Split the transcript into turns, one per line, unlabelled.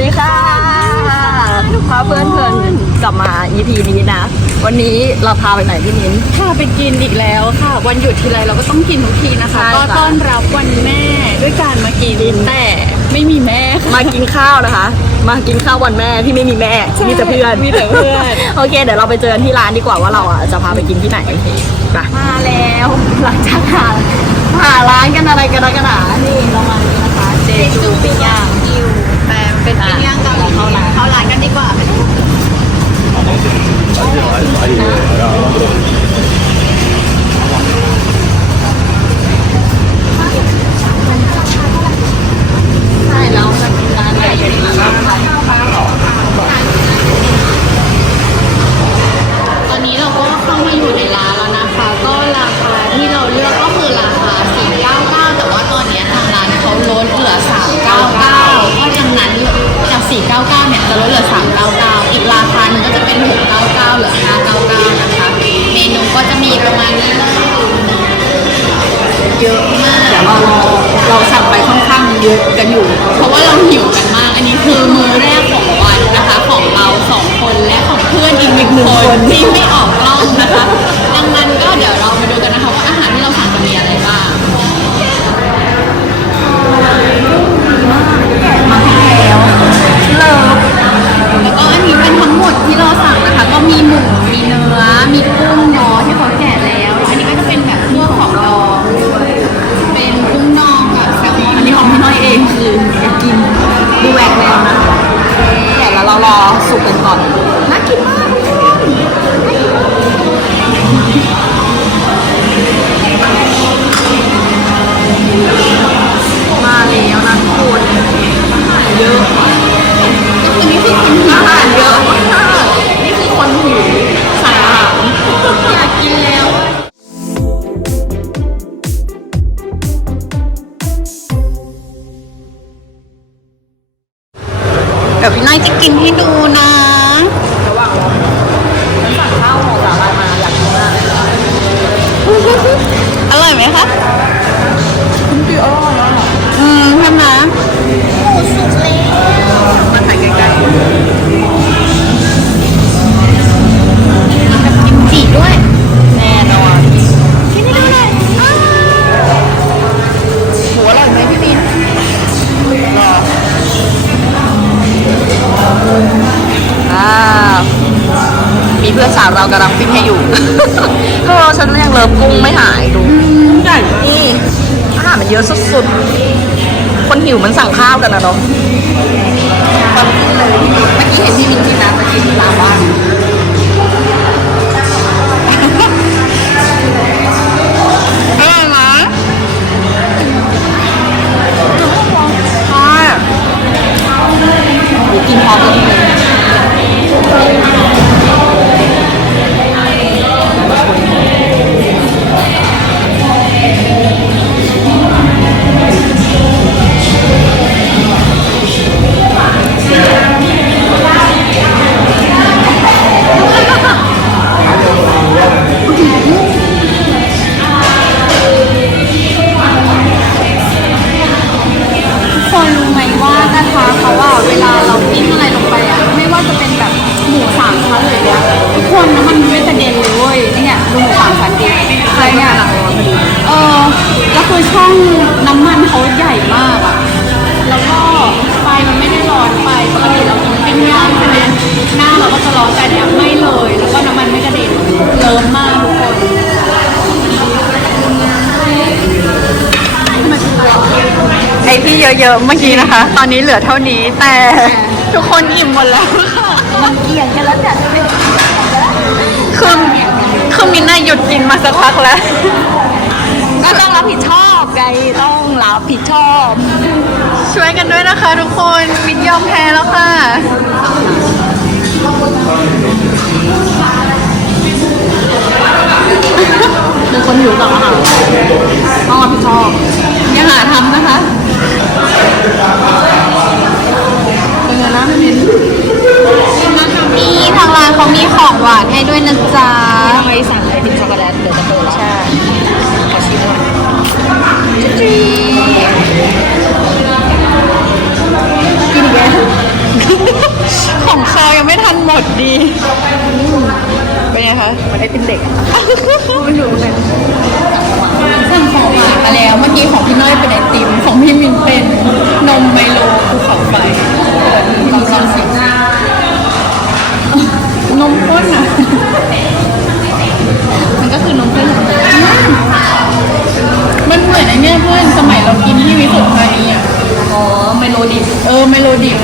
ดีค่ะพาเพื่อนเพื่อนๆกลับมา EP นี้นะ วันนี้เราพาไปไหนพี่มิ้น
พาไปกินอีกแล้วค่ะ วันหยุดทีไรเราก็ต้องกินทุกทีนะคะ
ใช่
ก็
ค่ะ
ต้อนรับวันแม่ด้วยการมากินแต่ไม่มีแม่ค่ะ
มากินข้าวนะคะ มากินข้าววันแม่ที่ไม่มีแม่
ใช่
มีแต่เพื่อน
มีแต่เพื่อน
โอเค เดี๋ยวเราไปเจอกันที่ร้านดีกว่าว่าเราอะจะพาไปกินที่ไหนไปมาแล้วหลังจากหาหาร้านกันอะไรกันนะกันหนานี่เรามานี่นะคะเจจูปิ้งย่าง
คิวแปม เป็นปิ้งย่างเกาหลี
เขาร้าน
เขาร้านกันดีกว่า
ใ499
เนี่ยจะลดเหลือ 399 อีกราคาหนึ่งก็จะเป็น 699เหลือ 599 นะคะ เมนูก็จะมีประมาณนี้เลยเยอะมาก
เดี๋ยวเรารอเราสั่งไปค่อนข้างเยอะกันอยู่
เพราะว่าเราหิวกันมาก อันนี้คือมื้อแรกของวันนะคะ ของเราสองคนและของเพื่อนอีกหนึ่งคนที่ไม่ออกกล้องนะคะ ดี๋ยวพี่น้อ
ย
จะกินให้ดูนะ
ระหว่างรอฉันสั่งข้าวห่อสาลานมาอยากกินมาก
อร่อยไหมคะ
คุณพี่อร่อยอะ
อืมใช่ไหม
มาถ่ายใกล้
กั
เพื่อนสาวเรากำลังปิ้งให้อยู่ก็ฉันยังเลิฟกุ้งไม่หายดูใหญ่นี่อาหารมันเยอะสุดๆ คนหิวมันสั่งข้าวกันนะเนาะตอนนี้เลยเมื่อกี้เห็นพี่มินกินน้ำมากินลาบ้าน
อ
ช่อ
งน้ำมันเขาใหญ่มากอะแล้วก็ไฟมันไม่ได้ร้อนไปปกติเรากินปิ้งย่างใช่ไหมหน้าเราก็จะร้อนแต่เนี้ยไม่เลย แล้วก็น้ำมันไม่กระเด็นเลิศมากทุกคน
ไอที่เยอะๆเมื่อกี้นะคะ ตอนนี้เหลือเท่านี้แต่ทุกคนอิ่มหมดแล้วมันเกี่ยงกันแล้วจ้ะคือคือมินน่าหยุดกินมาสักพักแล้ว ก็ต้องรับผิดชอบ ไงต้องรับผิดชอบ ช่วยกันด้วยนะคะทุกคนมินยอมแพ้แล้วค่ะ เป็นคนหิวต่อค่ะต้องรับผิดชอบ
อย่าหาทำนะคะ
เป็นไงนะพี่มิน
นะคะมีทางร้านเขามีของหวานให้ด้วยนะจ๊ะ
ได้
เป็นไอติมของพี่มินเป็นนมไมโลภูเขาไฟพี่มินลองสินมข้นอะ
มันก็คือนมข้นของ
มันเหมือนไอเนี่ยเพื่อนสมัยเรากินที่วิสุทธิ์ไทยอะ
อ๋อไมโลดิบ
เออไมโลดิบ